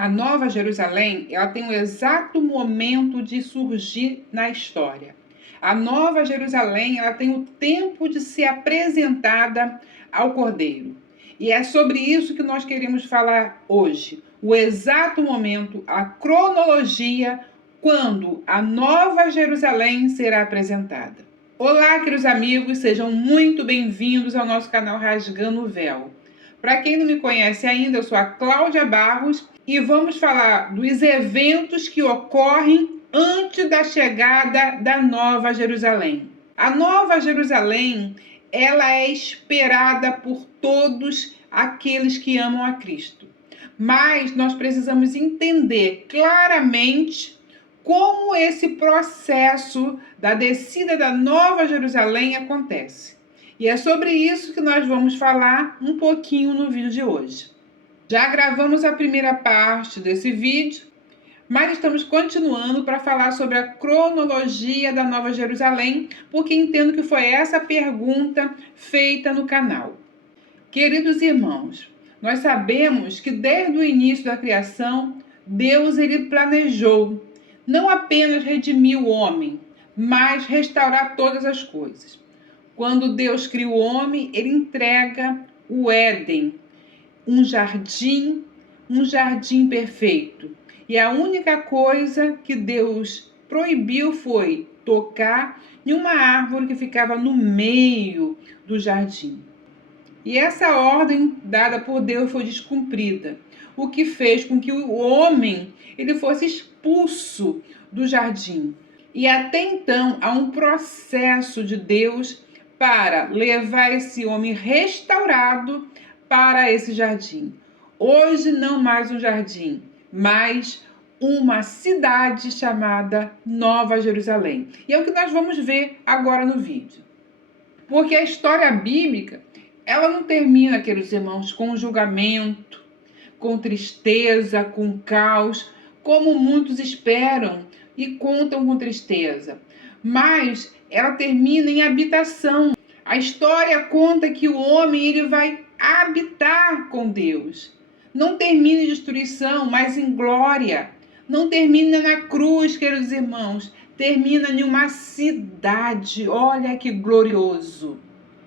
A Nova Jerusalém, ela tem o exato momento de surgir na história. A Nova Jerusalém, ela tem o tempo de ser apresentada ao Cordeiro. E é sobre isso que nós queremos falar hoje. O exato momento, a cronologia, quando a Nova Jerusalém será apresentada. Olá, queridos amigos, sejam muito bem-vindos ao nosso canal Rasgando o Véu. Para quem não me conhece ainda, eu sou a Cláudia Barros e vamos falar dos eventos que ocorrem antes da chegada da Nova Jerusalém. A Nova Jerusalém, ela é esperada por todos aqueles que amam a Cristo. Mas nós precisamos entender claramente como esse processo da descida da Nova Jerusalém acontece. E é sobre isso que nós vamos falar um pouquinho no vídeo de hoje. Já gravamos a primeira parte desse vídeo, mas estamos continuando para falar sobre a cronologia da Nova Jerusalém, porque entendo que foi essa pergunta feita no canal. Queridos irmãos, nós sabemos que desde o início da criação, Deus ele planejou não apenas redimir o homem, mas restaurar todas as coisas. Quando Deus cria o homem, ele entrega o Éden, um jardim perfeito. E a única coisa que Deus proibiu foi tocar em uma árvore que ficava no meio do jardim. E essa ordem dada por Deus foi descumprida, o que fez com que o homem ele fosse expulso do jardim. E até então há um processo de Deus para levar esse homem restaurado para esse jardim. Hoje não mais um jardim, mas uma cidade chamada Nova Jerusalém. E é o que nós vamos ver agora no vídeo. Porque a história bíblica, ela não termina, queridos irmãos, com julgamento, com tristeza, com caos, como muitos esperam e contam com tristeza. Mas ela termina em habitação. A história conta que o homem ele vai habitar com Deus. Não termina em destruição, mas em glória. Não termina na cruz, queridos irmãos. Termina em uma cidade. Olha que glorioso.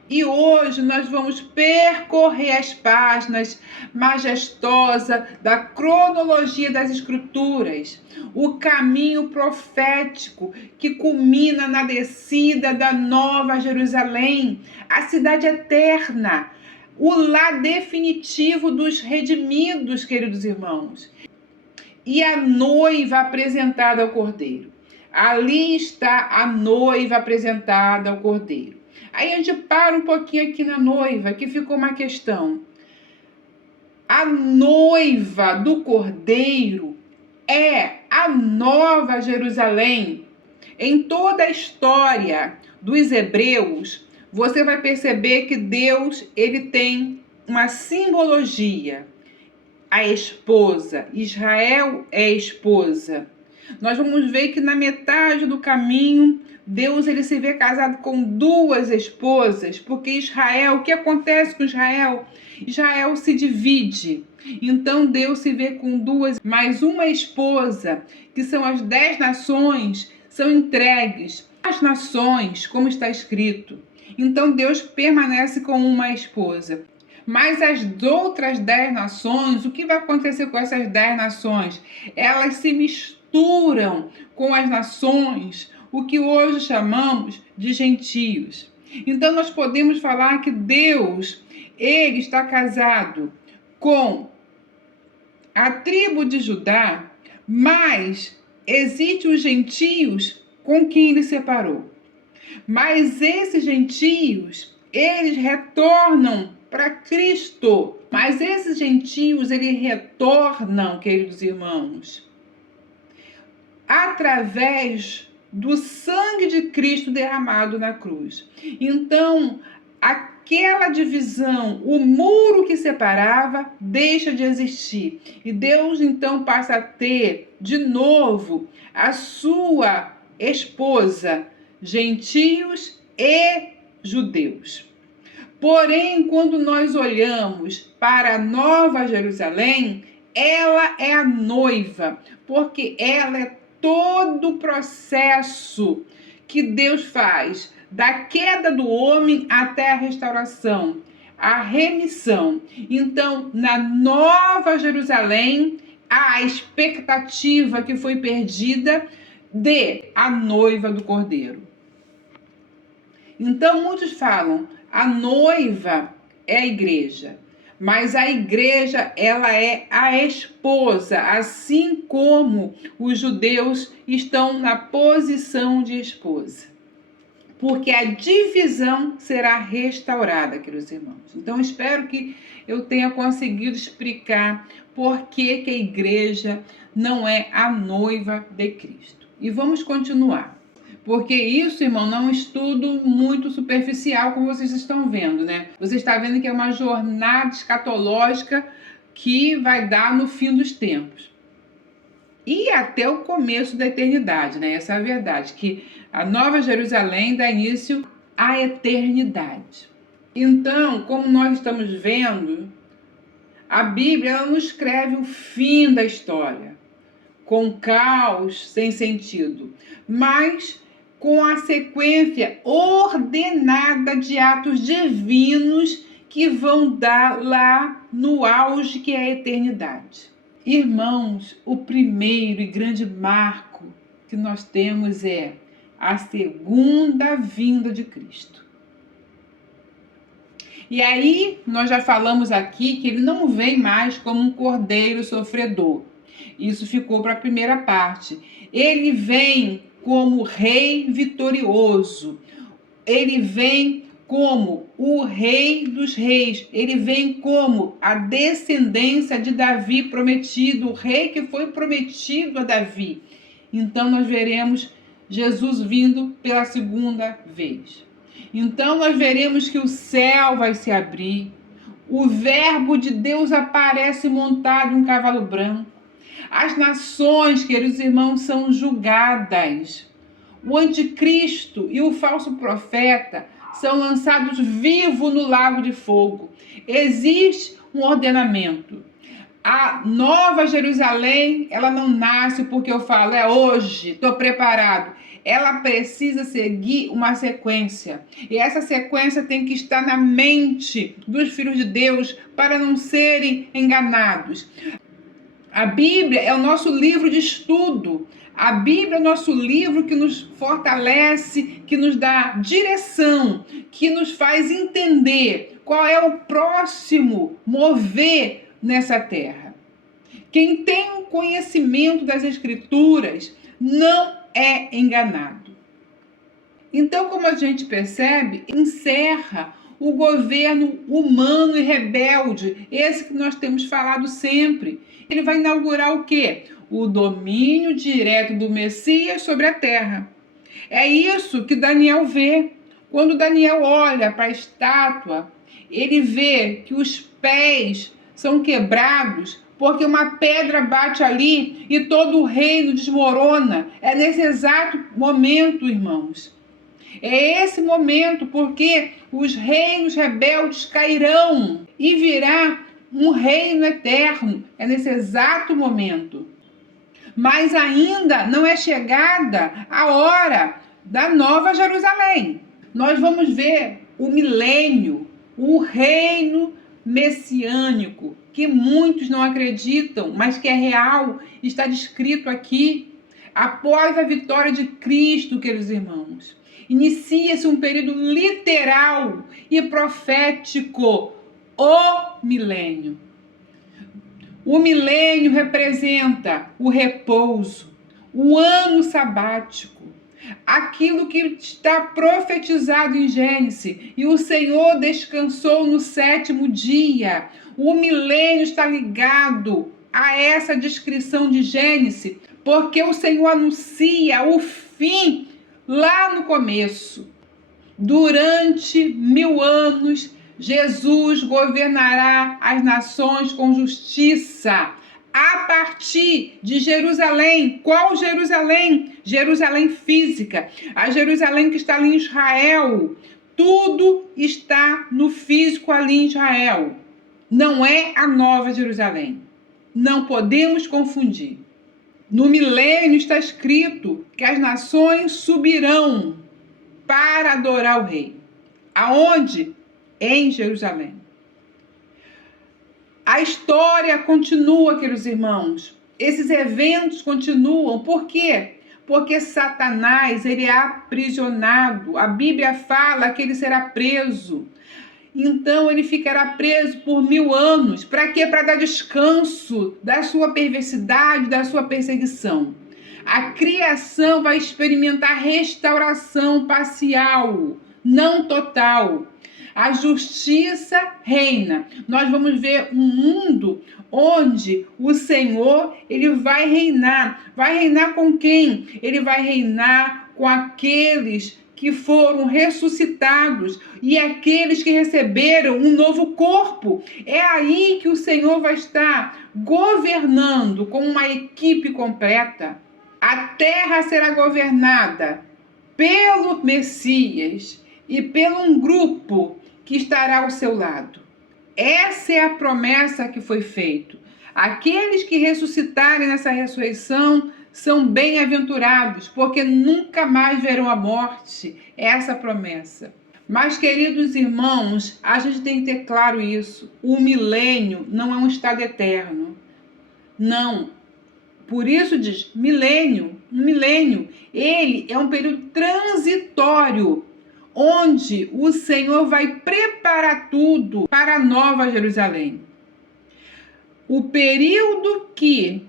E hoje nós vamos percorrer as páginas majestosas da cronologia das Escrituras, o caminho profético que culmina na descida da Nova Jerusalém, a cidade eterna, o lar definitivo dos redimidos, queridos irmãos. E a noiva apresentada ao Cordeiro. Ali está a noiva apresentada ao Cordeiro. Aí a gente para um pouquinho aqui na noiva, que ficou uma questão. A noiva do Cordeiro é a Nova Jerusalém. Em toda a história dos hebreus, você vai perceber que Deus ele tem uma simbologia. A esposa, Israel é esposa. Nós vamos ver que na metade do caminho, Deus ele se vê casado com duas esposas, porque Israel, o que acontece com Israel? Israel se divide. Então Deus se vê com duas, mais uma esposa, que são as 10 nações, são entregues às nações, como está escrito. Então Deus permanece com uma esposa. Mas as outras 10 nações, o que vai acontecer com essas 10 nações? Elas se misturam com as nações, o que hoje chamamos de gentios. Então nós podemos falar que Deus, ele está casado com a tribo de Judá, mas existem os gentios com quem ele separou. Mas esses gentios, eles retornam para Cristo. Mas esses gentios, eles retornam, queridos irmãos, através do sangue de Cristo derramado na cruz. Então, aquela divisão, o muro que separava, deixa de existir. E Deus, então, passa a ter, de novo, a sua esposa, gentios e judeus. Porém, quando nós olhamos para a Nova Jerusalém, ela é a noiva, porque ela é todo o processo que Deus faz, da queda do homem até a restauração, a remissão. Então, na Nova Jerusalém, há a expectativa que foi perdida de a noiva do Cordeiro. Então, muitos falam, a noiva é a igreja, mas a igreja, ela é a esposa, assim como os judeus estão na posição de esposa. Porque a divisão será restaurada, queridos irmãos. Então, espero que eu tenha conseguido explicar por que a igreja não é a noiva de Cristo. E vamos continuar. Porque isso, irmão, não é um estudo muito superficial, como vocês estão vendo, né? Você está vendo que é uma jornada escatológica que vai dar no fim dos tempos. E até o começo da eternidade, né? Essa é a verdade, que a Nova Jerusalém dá início à eternidade. Então, como nós estamos vendo, a Bíblia ela não escreve o fim da história, com caos sem sentido, mas com a sequência ordenada de atos divinos que vão dar lá no auge que é a eternidade. Irmãos, o primeiro e grande marco que nós temos é a segunda vinda de Cristo. E aí, nós já falamos aqui que ele não vem mais como um cordeiro sofredor. Isso ficou para a primeira parte. Ele vem como rei vitorioso. Ele vem como o rei dos reis. Ele vem como a descendência de Davi prometido, o rei que foi prometido a Davi. Então nós veremos Jesus vindo pela segunda vez. Então nós veremos que o céu vai se abrir, o verbo de Deus aparece montado em um cavalo branco. As nações, queridos irmãos, são julgadas. O anticristo e o falso profeta são lançados vivos no lago de fogo. Existe um ordenamento. A Nova Jerusalém, ela não nasce porque eu falo, é hoje, estou preparado. Ela precisa seguir uma sequência. E essa sequência tem que estar na mente dos filhos de Deus para não serem enganados. A Bíblia é o nosso livro de estudo. A Bíblia é o nosso livro que nos fortalece, que nos dá direção, que nos faz entender qual é o próximo mover nessa terra. Quem tem o conhecimento das Escrituras não é enganado. Então, como a gente percebe, encerra o governo humano e rebelde, esse que nós temos falado sempre. Ele vai inaugurar o quê? O domínio direto do Messias sobre a terra. É isso que Daniel vê. Quando Daniel olha para a estátua, ele vê que os pés são quebrados porque uma pedra bate ali e todo o reino desmorona. É nesse exato momento, irmãos. É esse momento porque os reinos rebeldes cairão e virá um reino eterno. É nesse exato momento. Mas ainda não é chegada a hora da Nova Jerusalém. Nós vamos ver o milênio, o reino messiânico, que muitos não acreditam, mas que é real, está descrito aqui. Após a vitória de Cristo, queridos irmãos, inicia-se um período literal e profético, o milênio. O milênio representa o repouso, o ano sabático, aquilo que está profetizado em Gênesis. E o Senhor descansou no sétimo dia. O milênio está ligado a essa descrição de Gênesis, porque o Senhor anuncia o fim lá no começo. Durante 1000 anos, Jesus governará as nações com justiça. A partir de Jerusalém. Qual Jerusalém? Jerusalém física. A Jerusalém que está ali em Israel. Tudo está no físico ali em Israel. Não é a Nova Jerusalém. não podemos confundir. No milênio está escrito que as nações subirão para adorar o rei. Aonde? Em Jerusalém. A história continua, queridos irmãos. Esses eventos continuam. Por quê? Porque Satanás, ele é aprisionado. A Bíblia fala que ele será preso. Então ele ficará preso por 1000 anos. Para quê? Para dar descanso da sua perversidade, da sua perseguição. A criação vai experimentar restauração parcial, não total. A justiça reina. Nós vamos ver um mundo onde o Senhor, ele vai reinar. Vai reinar com quem? Ele vai reinar com aqueles que foram ressuscitados e aqueles que receberam um novo corpo. É aí que o Senhor vai estar governando com uma equipe completa. A terra será governada pelo Messias e pelo um grupo que estará ao seu lado. Essa é a promessa que foi feita. Aqueles que ressuscitarem nessa ressurreição são bem-aventurados, porque nunca mais verão a morte. Essa é a promessa. Mas, queridos irmãos, a gente tem que ter claro isso. O milênio não é um estado eterno. Não. Por isso diz milênio. Um milênio, ele é um período transitório, onde o Senhor vai preparar tudo para a Nova Jerusalém. O período que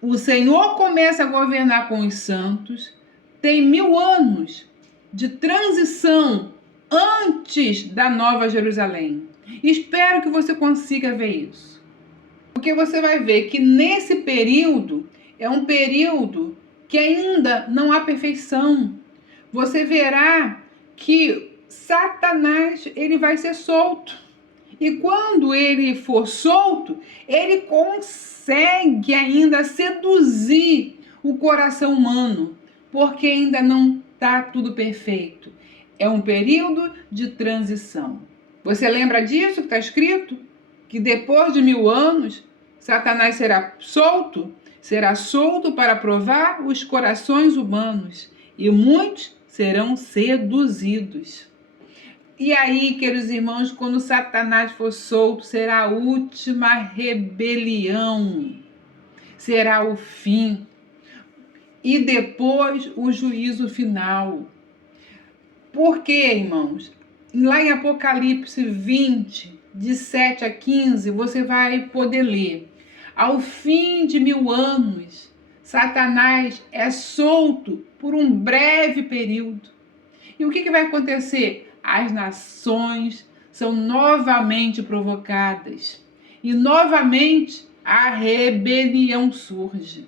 o Senhor começa a governar com os santos tem 1000 anos de transição antes da Nova Jerusalém. Espero que você consiga ver isso. Porque você vai ver que nesse período é um período que ainda não há perfeição. Você verá que Satanás, ele vai ser solto. E quando ele for solto, ele consegue ainda seduzir o coração humano, porque ainda não está tudo perfeito. É um período de transição. Você lembra disso que está escrito? Que depois de 1000 anos, Satanás será solto para provar os corações humanos, e muitos serão seduzidos. E aí, queridos irmãos, quando Satanás for solto, será a última rebelião, será o fim, e depois o juízo final. Por quê, irmãos? Lá em Apocalipse 20, de 7 a 15, você vai poder ler. Ao fim de 1000 anos, Satanás é solto por um breve período. E o que vai acontecer? As nações são novamente provocadas. E novamente a rebelião surge.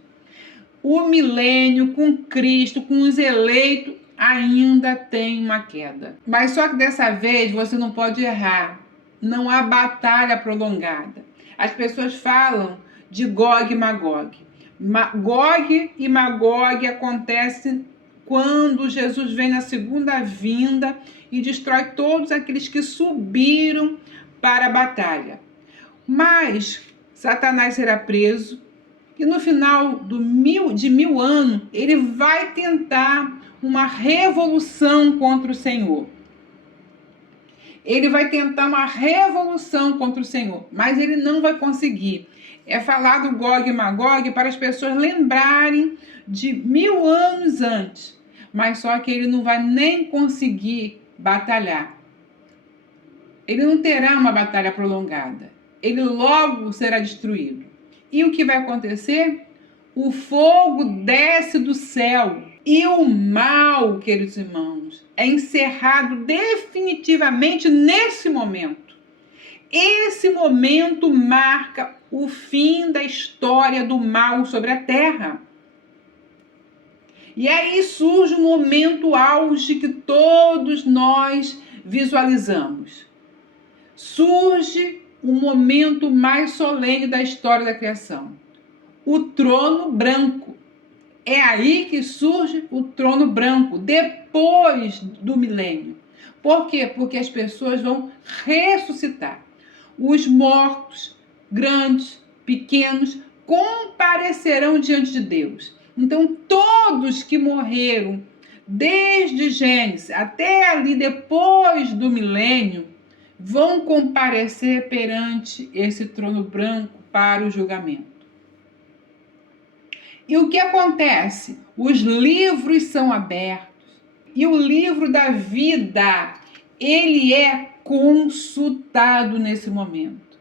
O milênio com Cristo, com os eleitos, ainda tem uma queda. Mas só que dessa vez você não pode errar. Não há batalha prolongada. As pessoas falam de Gog e Magog. Gog e Magog acontece quando Jesus vem na segunda vinda e destrói todos aqueles que subiram para a batalha. Mas Satanás será preso e no final de 1000 anos ele vai tentar uma revolução contra o Senhor. Ele vai tentar uma revolução contra o Senhor, mas ele não vai conseguir. É falado Gog e Magog para as pessoas lembrarem de 1000 anos antes, mas só que ele não vai nem conseguir batalhar. Ele não terá uma batalha prolongada. Ele logo será destruído. E o que vai acontecer? O fogo desce do céu e o mal, queridos irmãos, é encerrado definitivamente nesse momento. Esse momento marca o fim da história do mal sobre a terra. E aí surge um momento auge que todos nós visualizamos. Surge o momento mais solene da história da criação. O trono branco. É aí que surge o trono branco, depois do milênio. Por quê? Porque as pessoas vão ressuscitar. Os mortos, grandes, pequenos, comparecerão diante de Deus. Então, todos que morreram, desde Gênesis até ali depois do milênio, vão comparecer perante esse trono branco para o julgamento. E o que acontece? Os livros são abertos. E o livro da vida, ele é consultado nesse momento.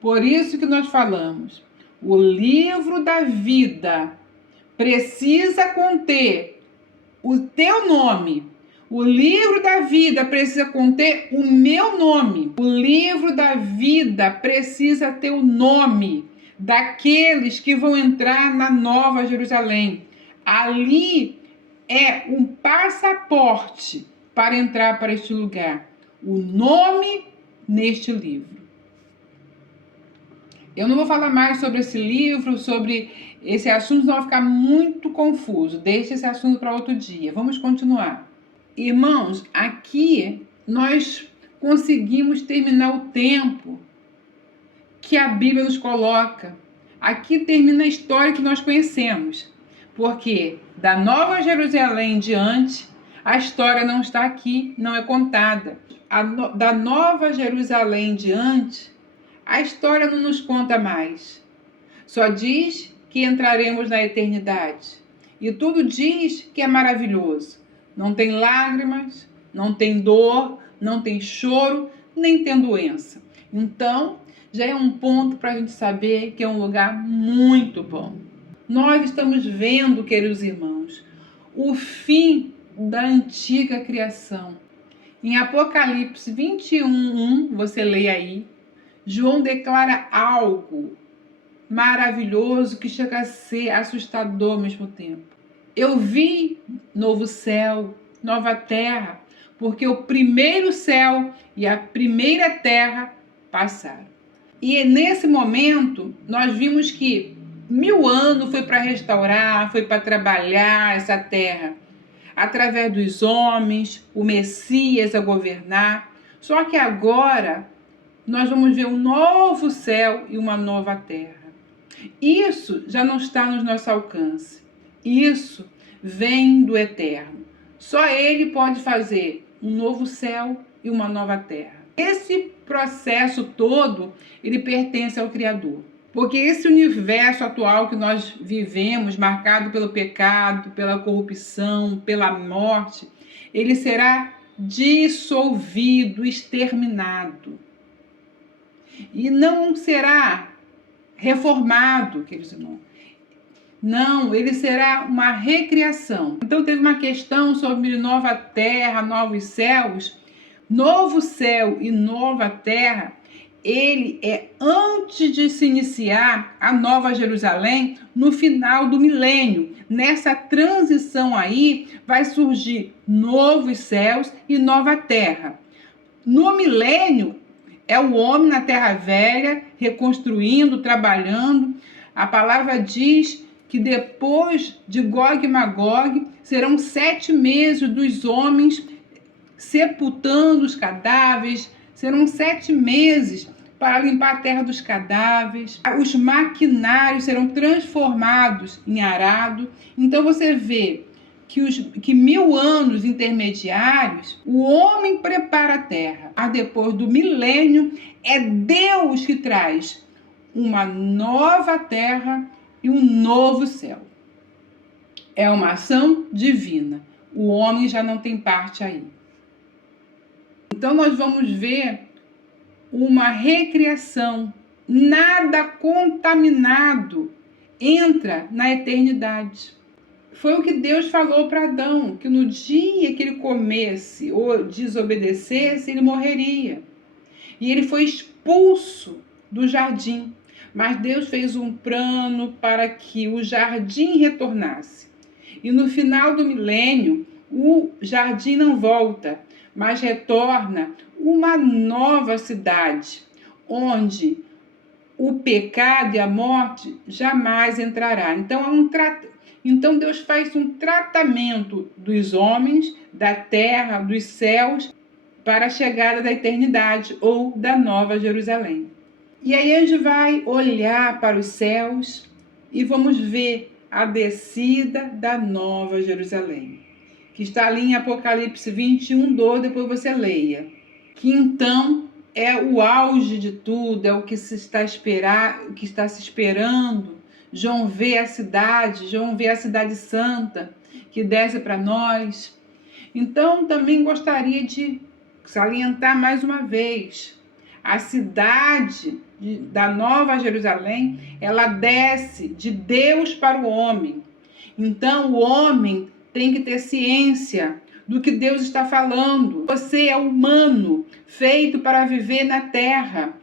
Por isso que nós falamos, o livro da vida precisa conter o teu nome. O livro da vida precisa conter o meu nome. O livro da vida precisa ter o nome daqueles que vão entrar na Nova Jerusalém. Ali é um passaporte para entrar para este lugar. O nome neste livro. Eu não vou falar mais sobre esse livro, sobre esse assunto, senão vai ficar muito confuso. Deixe esse assunto para outro dia. Vamos continuar. Irmãos, aqui nós conseguimos terminar o tempo que a Bíblia nos coloca. Aqui termina a história que nós conhecemos. Porque da Nova Jerusalém em diante, a história não está aqui, não é contada. Da Nova Jerusalém em diante, a história não nos conta mais. Só diz que entraremos na eternidade. E tudo diz que é maravilhoso. Não tem lágrimas, não tem dor, não tem choro, nem tem doença. Então, já é um ponto para a gente saber que é um lugar muito bom. Nós estamos vendo, queridos irmãos, o fim da antiga criação. Em Apocalipse 21:1, você lê aí, João declara algo maravilhoso que chega a ser assustador ao mesmo tempo. Eu vi novo céu, nova terra, porque o primeiro céu e a primeira terra passaram. E nesse momento, nós vimos que 1000 anos foi para restaurar, foi para trabalhar essa terra. Através dos homens, o Messias a governar. Só que agora, nós vamos ver um novo céu e uma nova terra. Isso já não está no nosso alcance. Isso vem do Eterno. Só Ele pode fazer um novo céu e uma nova terra. Esse processo todo, ele pertence ao Criador. Porque esse universo atual que nós vivemos, marcado pelo pecado, pela corrupção, pela morte, ele será dissolvido, exterminado. E não será reformado, queridos irmãos. Não, ele será uma recriação. Então teve uma questão sobre nova terra, novos céus. Novo céu e nova terra, ele é antes de se iniciar a Nova Jerusalém, no final do milênio. Nessa transição aí, vai surgir novos céus e nova terra. No milênio, é o homem na terra velha, reconstruindo, trabalhando. A palavra diz que depois de Gog e Magog, serão 7 meses dos homens sepultando os cadáveres, serão 7 meses para limpar a terra dos cadáveres, os maquinários serão transformados em arado. Então você vê que 1000 anos intermediários, o homem prepara a terra. Mas depois do milênio, é Deus que traz uma nova terra e um novo céu. É uma ação divina. O homem já não tem parte aí. Então nós vamos ver uma recriação. Nada contaminado entra na eternidade. Foi o que Deus falou para Adão, que no dia que ele comesse ou desobedecesse, ele morreria. E ele foi expulso do jardim. Mas Deus fez um plano para que o jardim retornasse. E no final do milênio, o jardim não volta, mas retorna uma nova cidade, onde o pecado e a morte jamais entrará. Então Deus faz um tratamento dos homens, da terra, dos céus, para a chegada da eternidade ou da Nova Jerusalém. E aí a gente vai olhar para os céus e vamos ver a descida da Nova Jerusalém, que está ali em Apocalipse 21:12, depois você leia. Que então é o auge de tudo, é o que se está se esperando. João vê a cidade santa que desce para nós. Então também gostaria de salientar mais uma vez, a cidade da Nova Jerusalém, ela desce de Deus para o homem. Então o homem tem que ter ciência do que Deus está falando. Você é humano, feito para viver na terra.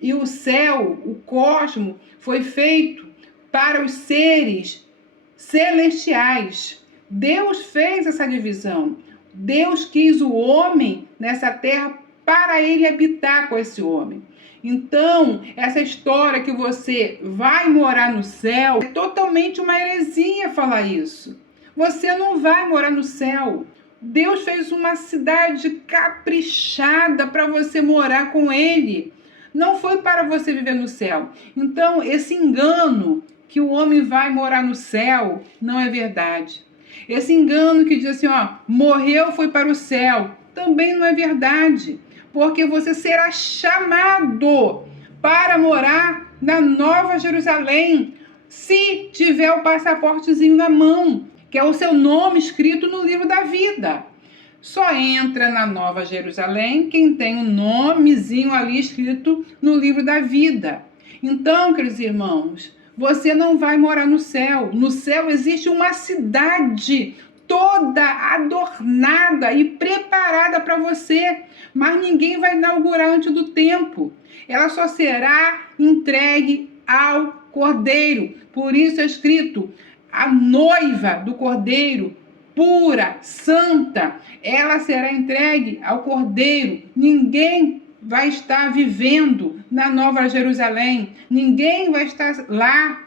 E o céu, o cosmos, foi feito para os seres celestiais. Deus fez essa divisão. Deus quis o homem nessa terra para ele habitar com esse homem. Então, essa história que você vai morar no céu, é totalmente uma heresia falar isso. Você não vai morar no céu. Deus fez uma cidade caprichada para você morar com ele. Não foi para você viver no céu. Então, esse engano que o homem vai morar no céu não é verdade. Esse engano que diz assim, morreu, foi para o céu, também não é verdade. Porque você será chamado para morar na Nova Jerusalém, se tiver o passaportezinho na mão, que é o seu nome escrito no livro da vida. Só entra na Nova Jerusalém quem tem um nomezinho ali escrito no livro da vida. Então, queridos irmãos, você não vai morar no céu. No céu existe uma cidade toda adornada e preparada para você, mas ninguém vai inaugurar antes do tempo. Ela só será entregue ao Cordeiro. Por isso é escrito, a noiva do Cordeiro, pura, santa, ela será entregue ao Cordeiro. Ninguém vai estar vivendo na Nova Jerusalém, ninguém vai estar lá,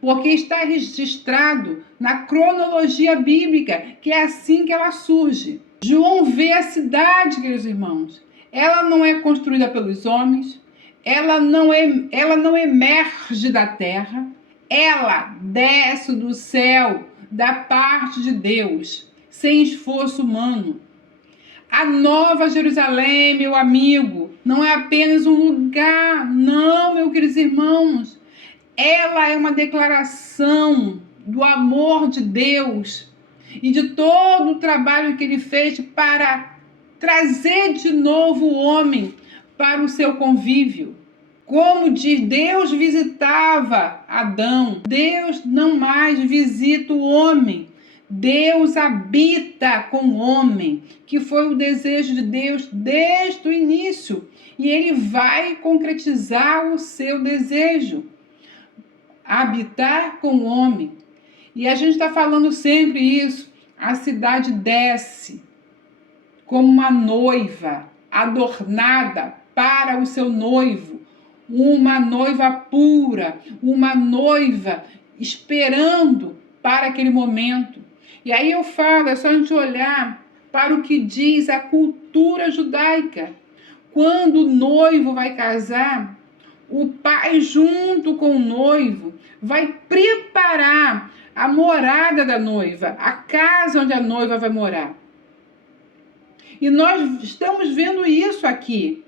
porque está registrado na cronologia bíblica, que é assim que ela surge. João vê a cidade, queridos irmãos. Ela não é construída pelos homens, ela não emerge da terra, ela desce do céu, da parte de Deus, sem esforço humano. A Nova Jerusalém, meu amigo, não é apenas um lugar, não, meus queridos irmãos. Ela é uma declaração do amor de Deus e de todo o trabalho que ele fez para trazer de novo o homem para o seu convívio. Como diz, Deus visitava Adão, Deus não mais visita o homem. Deus habita com o homem, que foi o desejo de Deus desde o início. E ele vai concretizar o seu desejo, habitar com o homem. E a gente está falando sempre isso. A cidade desce como uma noiva adornada para o seu noivo. Uma noiva pura, uma noiva esperando para aquele momento. E aí eu falo, é só a gente olhar para o que diz a cultura judaica. Quando o noivo vai casar, o pai, junto com o noivo, vai preparar a morada da noiva, a casa onde a noiva vai morar. E nós estamos vendo isso aqui.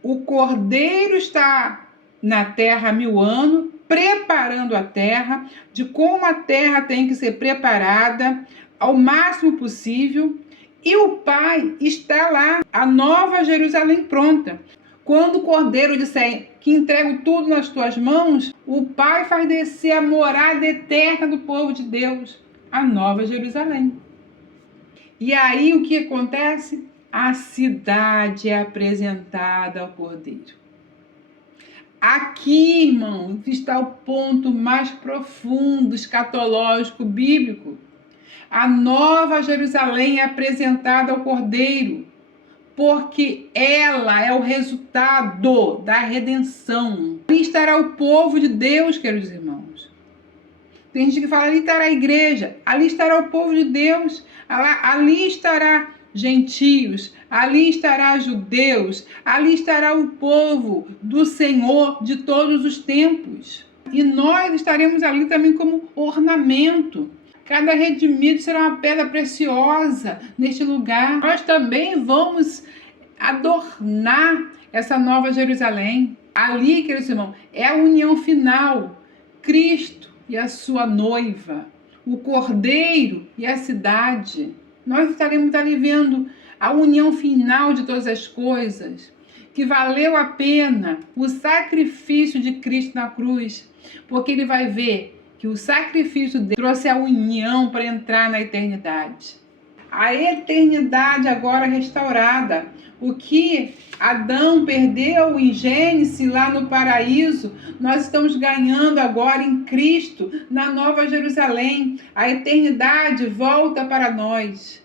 O Cordeiro está na terra há 1000 anos, preparando a terra, de como a terra tem que ser preparada ao máximo possível. E o Pai está lá, a Nova Jerusalém pronta. Quando o Cordeiro disser que entrego tudo nas tuas mãos, o Pai faz descer a morada eterna do povo de Deus, a Nova Jerusalém. E aí o que acontece? A cidade é apresentada ao Cordeiro. Aqui, irmão, está o ponto mais profundo, escatológico, bíblico. A Nova Jerusalém é apresentada ao Cordeiro, porque ela é o resultado da redenção. Ali estará o povo de Deus, queridos irmãos. Tem gente que fala, ali estará a igreja, ali estará o povo de Deus, ali estará gentios, ali estará judeus, ali estará o povo do Senhor de todos os tempos. E nós estaremos ali também como ornamento. Cada redimido será uma pedra preciosa neste lugar. Nós também vamos adornar essa nova Jerusalém. Ali, queridos irmãos, é a união final. Cristo e a sua noiva, o Cordeiro e a cidade. Nós estaremos ali vendo a união final de todas as coisas, que valeu a pena o sacrifício de Cristo na cruz, porque ele vai ver que o sacrifício dele trouxe a união para entrar na eternidade. A eternidade agora restaurada. O que Adão perdeu em Gênesis, lá no paraíso, nós estamos ganhando agora em Cristo, na Nova Jerusalém. A eternidade volta para nós.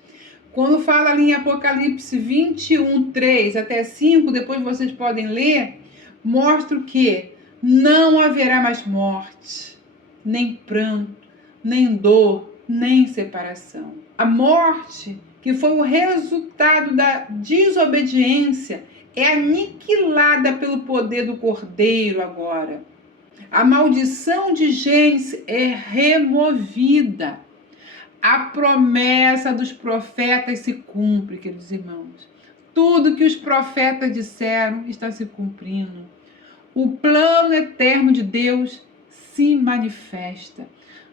Quando fala ali em Apocalipse 21, 3 até 5, depois vocês podem ler, mostra que não haverá mais morte, nem pranto, nem dor, nem separação. A morte, que foi o resultado da desobediência, é aniquilada pelo poder do Cordeiro agora. A maldição de Gênesis é removida. A promessa dos profetas se cumpre, queridos irmãos. Tudo que os profetas disseram está se cumprindo. O plano eterno de Deus se manifesta.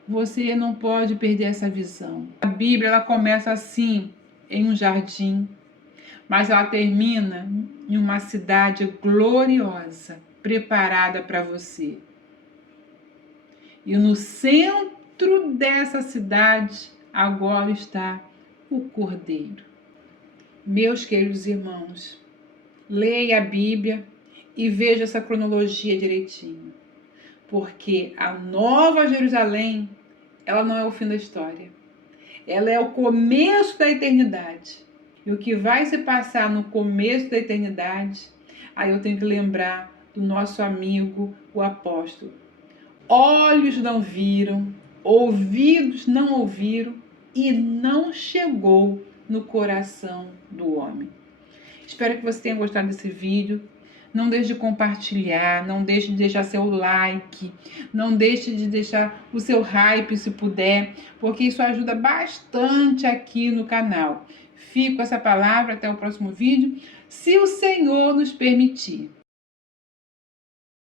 Você não pode perder essa visão. A Bíblia ela começa assim, em um jardim, mas ela termina em uma cidade gloriosa, preparada para você. E no centro dessa cidade, agora está o Cordeiro. Meus queridos irmãos, leia a Bíblia e veja essa cronologia direitinho. Porque a Nova Jerusalém, ela não é o fim da história. Ela é o começo da eternidade. E o que vai se passar no começo da eternidade, aí eu tenho que lembrar do nosso amigo, o apóstolo. Olhos não viram, ouvidos não ouviram e não chegou no coração do homem. Espero que você tenha gostado desse vídeo. Não deixe de compartilhar, não deixe de deixar seu like, não deixe de deixar o seu hype se puder, porque isso ajuda bastante aqui no canal. Fico com essa palavra, até o próximo vídeo, se o Senhor nos permitir.